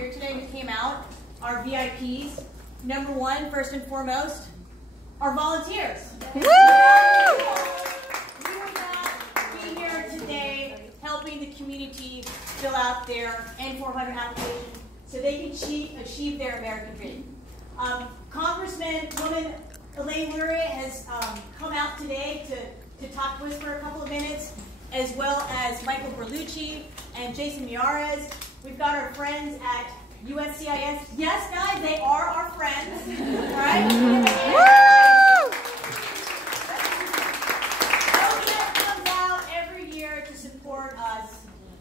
here today who came out, our VIPs. Number one, first and foremost, our volunteers. We would not be here today helping the community fill out their N400 application so they can achieve their American dream. Congresswoman Elaine Luria has come out today to talk to us for a couple of minutes, as well as Michael Berlucci and Jason Miyares. We've got our friends at USCIS. Yes, guys, they are our friends. All right? ODF comes out every year to support us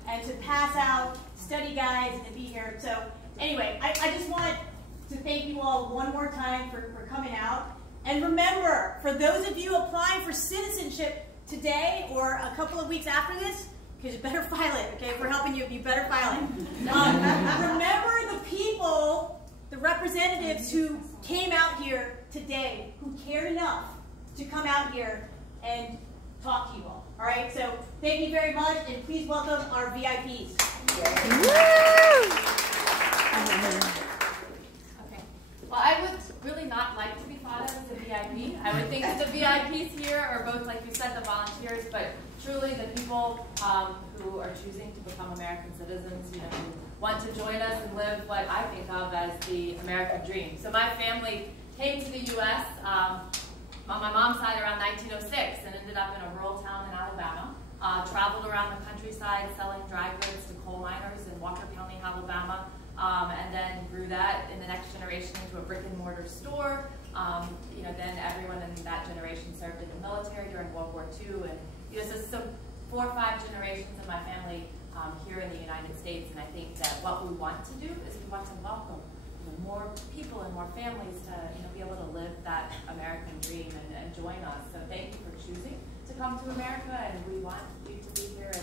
and to pass out study guides and to be here. So anyway, I just want to thank you all one more time for coming out. And remember, for those of you applying for citizenship today or a couple of weeks after this, because you better file it, okay? If we're helping you, you better file it. Remember the people, the representatives who came out here today, who cared enough to come out here and talk to you all. All right, so thank you very much, and please welcome our VIPs. Okay. Well, I would really not like to be thought of as a VIP. I would think that the VIPs here are both, like you said, the volunteers, but truly the people who are choosing to become American citizens, you know, who want to join us and live what I think of as the American dream. So my family came to the U.S. On my mom's side around 1906 and ended up in a rural town in Alabama. Traveled around the countryside selling dry goods to coal miners in Walker County, Alabama, and then grew that in the next generation into a brick and mortar store. You know, then everyone in that generation served in the military during World War II, and you know, so 4 or 5 generations of my family here in the United States. And I think that what we want to do is we want to welcome more people and more families to be able to live that American dream and join us. So thank you for choosing to come to America, and we want you to be here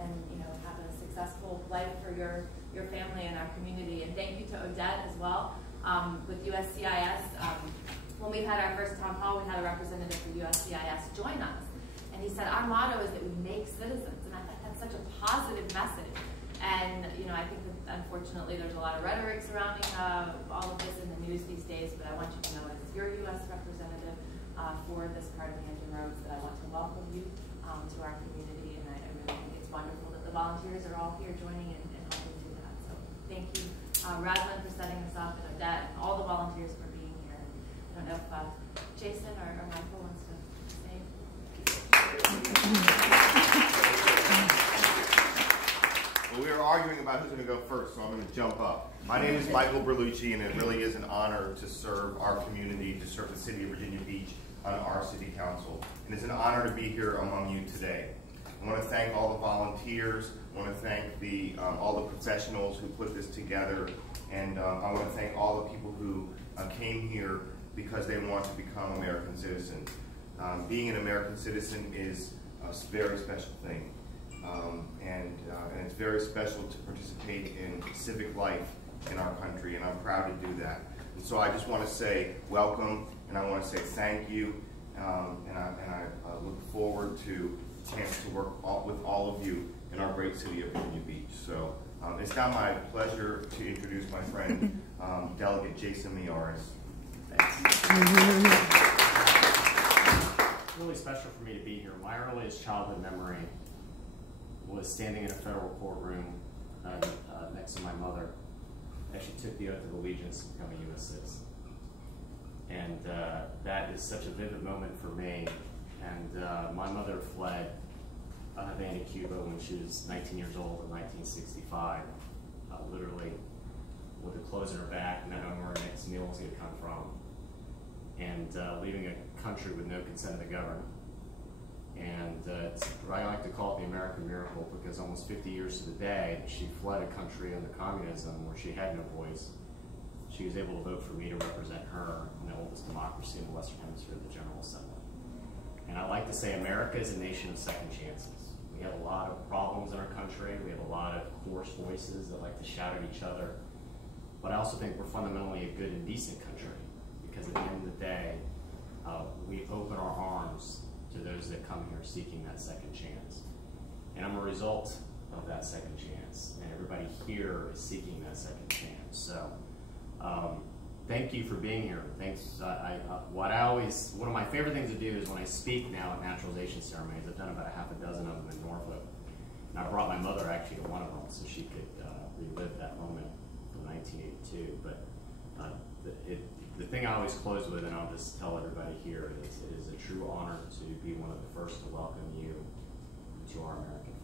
and have a successful life for your family and our community. And thank you to Odette as well with USCIS. When we had our first town hall, we had a representative for USCIS join us, and he said our motto is that we make citizens, and I thought that's such a positive message. And I think that unfortunately there's a lot of rhetoric surrounding all of this in the news these days, but I want you to know as your U.S. representative for this part of the Hampton Roads that I want to welcome you to our community, and I really think it's wonderful that the volunteers are all here joining and helping do that. So thank you, Radlyn, for setting this up, and Odette, and all the volunteers for being here. I don't know if Jason or Michael wants to say. Well, we were arguing about who's going to go first, so I'm going to jump up. My name is Michael Berlucci, and it really is an honor to serve our community, to serve the city of Virginia Beach on our city council. And it's an honor to be here among you today. I want to thank all the volunteers. I want to thank all the professionals who put this together. And I want to thank all the people who came here because they want to become American citizens. Being an American citizen is a very special thing. And it's very special to participate in civic life in our country, and I'm proud to do that. And so I just want to say welcome, and I want to say thank you, and I look forward to the chance to work with all of you in our great city of Virginia Beach. So it's now my pleasure to introduce my friend, Delegate Jason Miyares. Thanks. It's really special for me to be here. My earliest childhood memory was standing in a federal courtroom next to my mother as she took the oath of allegiance to become a U.S. citizen. And that is such a vivid moment for me. And my mother fled Havana, Cuba when she was 19 years old in 1965, literally with the clothes in her back, not knowing where her next meal was going to come from, and leaving a country with no consent of the government. And I like to call it the American miracle, because almost 50 years to the day, she fled a country under communism where she had no voice. She was able to vote for me to represent her in the oldest democracy in the Western Hemisphere, the General Assembly. And I like to say America is a nation of second chances. We have a lot of problems in our country. We have a lot of coarse voices that like to shout at each other. But I also think we're fundamentally a good and decent country, because at the end of the day, we open our arms to those that come here seeking that second chance. And I'm a result of that second chance, and everybody here is seeking that second chance. So thank you for being here. Thanks. One of my favorite things to do is when I speak now at naturalization ceremonies. I've done about a half a dozen of them in Norfolk, and I brought my mother actually to one of them so she could relive that moment from 1982. But the thing I always close with, and I'll just tell everybody here, is it is a true honor to be one of the first to welcome you to our American